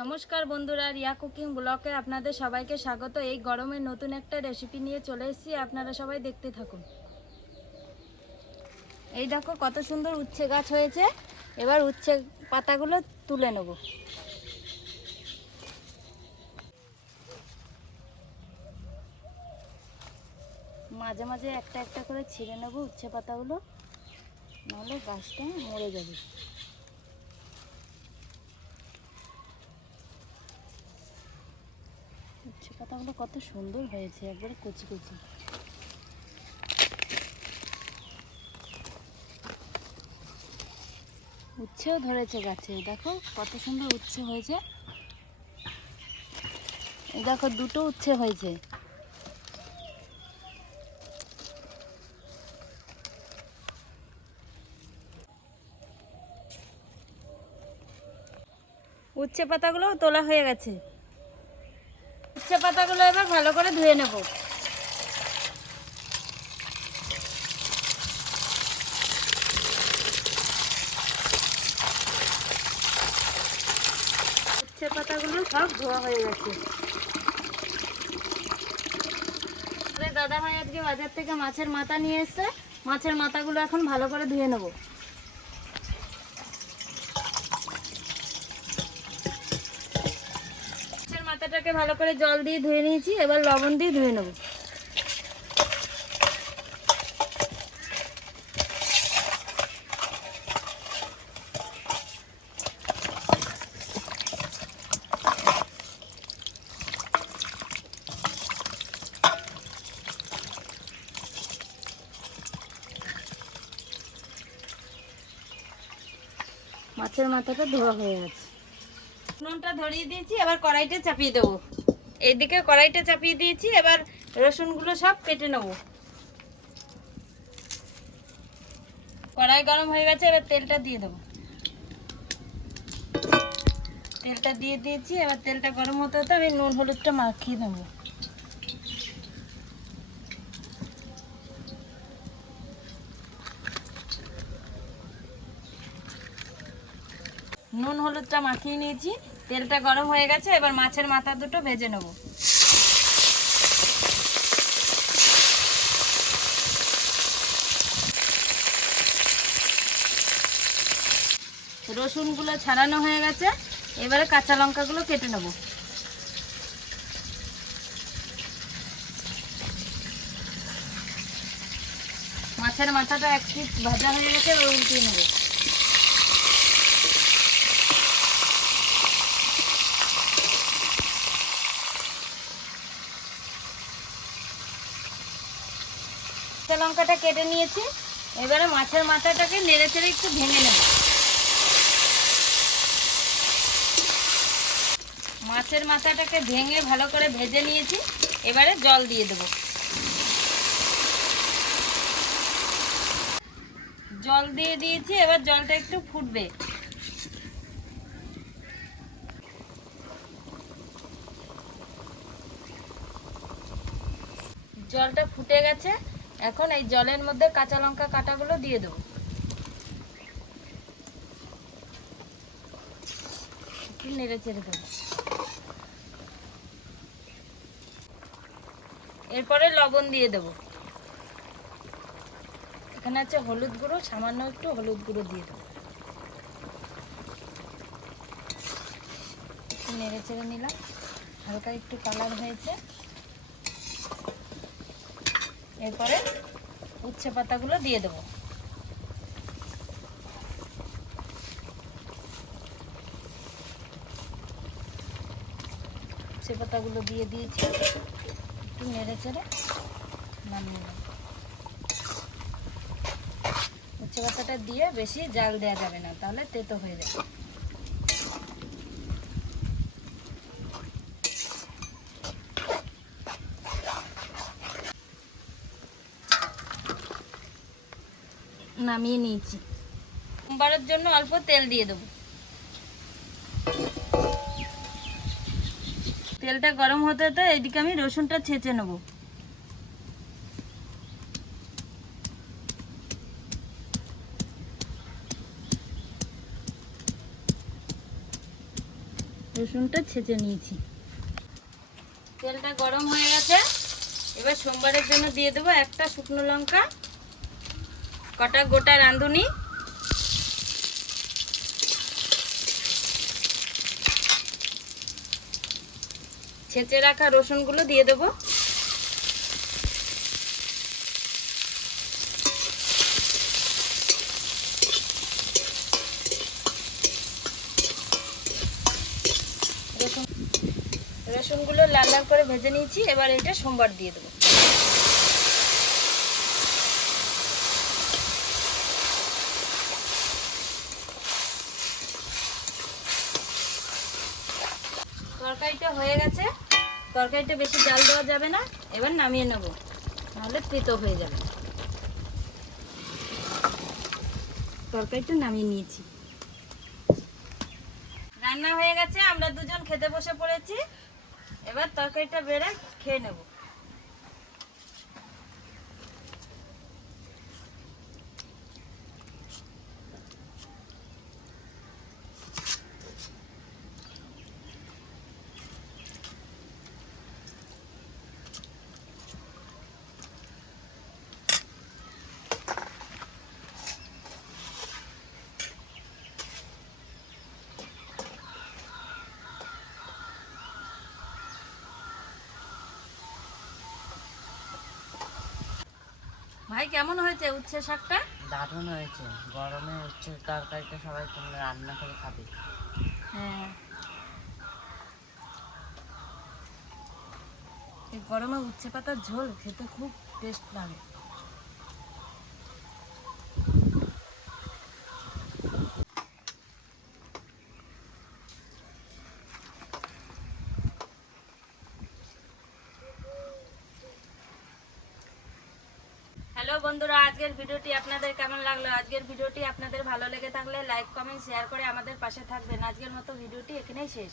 নমস্কার বন্ধুরা, রিয়া কুকিং ব্লকে আপনাদের সবাইকে স্বাগত। এই গরমে নতুন একটা রেসিপি নিয়ে চলে এসেছি, আপনারা সবাই দেখতে থাকুন। এই দেখো কত সুন্দর উচ্ছে গাছ হয়েছে। এবার উচ্ছে পাতাগুলো তুলে নেব। মাঝে মাঝে একটা একটা করে ছিঁড়ে নেব উচ্ছে পাতাগুলো, নাহলে গাছটা মরে যাবে। উচ্ছে পাতাগুলো কত সুন্দর হয়েছে, একবারে কচি কচি। উচ্ছেও ধরেছে গাছে, দেখো কত সুন্দর উচ্ছে হয়েছে। এই দেখো দুটো উচ্ছে হয়েছে। উচ্ছে পাতাগুলো তোলা হয়ে গেছে। উচ্ছে পাতাগুলো এবার ভালো করে ধুয়ে নেব। উচ্ছে পাতাগুলো সব ধোয়া হয়ে গেছে। দাদা ভাই আজকে বাজার থেকে মাছের মাথা নিয়ে এসেছে। মাছের মাথাগুলো এখন ভালো করে ধুয়ে নেব। মাছের মাথাটাকে ভালো করে জল দিয়ে ধুয়ে নিয়েছি, এবার লবণ দিয়ে ধুয়ে নেব। মাছের মাথাটা ধোয়া হয়ে গেছে। নুনটা ধরিয়ে দিয়েছি, এবার কড়াইটা চাপিয়ে দেবো। এইদিকে কড়াইটা চাপিয়ে দিয়েছি, এবার রসুনগুলো সব কেটে নেব। কড়াই গরম হয়ে গেছে, এবার তেলটা দিয়ে দেবো। তেলটা দিয়ে দিয়েছি, এবার তেলটা গরম হতে হতে আমি নুন হলুদটা মাখিয়ে দেবো। নুন হলুদটা মাখিয়ে নিয়েছি, তেলটা গরম হয়ে গেছে, এবার মাছের মাথা দুটো ভেজে নেব। রসুনগুলো ছাড়ানো হয়ে গেছে, এবারে কাঁচা লঙ্কাগুলো কেটে নেব। মাছের মাথাটা এক পিস ভাজা হয়ে গেছে, এবার উল্টিয়ে নেব। কাঁচা লঙ্কাটা কেটে নিয়েছি, এবারে মাছের মাথাটাকে নেড়ে চেড়ে একটু ভেঙে নেব। মাছের মাথাটাকে ভেঙে ভালো করে ভেজে নিয়েছি, এবারে জল দিয়ে দেব। জল দিয়ে দিয়েছি, এবার জলটা একটু ফুটবে। জলটা ফুটে গেছে, এখন এই জলের মধ্যে কাঁচা লঙ্কা কাটাগুলো দিয়ে দেবো। একটু নেড়ে চেড়ে দেবো। এরপরে লবণ দিয়ে দেবো। এখানে আছে হলুদ গুঁড়ো, সামান্য একটু হলুদ গুঁড়ো দিয়ে দেবো। একটু নেড়ে চেড়ে নিলাম, হালকা একটু কালার হয়েছে। এরপরে উচ্ছে পাতাগুলো দিয়ে দেবো। উচ্ছে পাতাগুলো দিয়ে দিয়েছি, একটু নেড়ে চেড়ে নামিয়ে নেব। উচ্ছে পাতাটা দিয়ে বেশি জাল দেওয়া যাবে না, তাহলে তেতো হয়ে যাবে। নামিয়ে নিয়েছি। সোমবারের জন্য অল্প তেল দিয়ে দেবো। তেলটা গরম হতে হতে এইদিকে আমি রসুনটা ছেঁচে নেব। রসুনটা ছেঁচে নিয়েছি। তেলটা গরম হয়ে গেছে, এবার সোমবারের জন্য দিয়ে দেবো একটা শুকনো লঙ্কা, কটা গোটা রাঁধুনি, ছেঁচে রাখা রসুনগুলো দিয়ে দেবো। রসুনগুলো লাল লাল করে ভেজে নিয়েছি, এবার এটা সোমবার দিয়ে দেবো। তরকারিটা হয়ে গেছে, তরকারিটা বেশি জাল দেওয়া যাবে না, এবার নামিয়ে নেব, নাহলে তেতো হয়ে যাবে। তরকারিটা নামিয়ে নিয়েছি। রান্না হয়ে গেছে, আমরা দুজন খেতে বসে পড়েছি। এবার তরকারিটা বেড়ে খেয়ে নেব। ভাই কেমন হয়েছে উচ্ছে শাকটা? দারুণ হয়েছে। গরমে উচ্ছে তরকারিটা সবাই তোমরা রান্না করে খাবে। হ্যাঁ, এই গরমে উচ্ছে পাতার ঝোল খেতে খুব টেস্ট লাগে। হ্যালো বন্ধুরা, আজকের ভিডিওটি আপনাদের কেমন লাগলো? আজকের ভিডিওটি আপনাদের ভালো লেগে থাকলে লাইক কমেন্ট শেয়ার করে আমাদের পাশে থাকবেন। আজকের মতো ভিডিওটি এখানেই শেষ।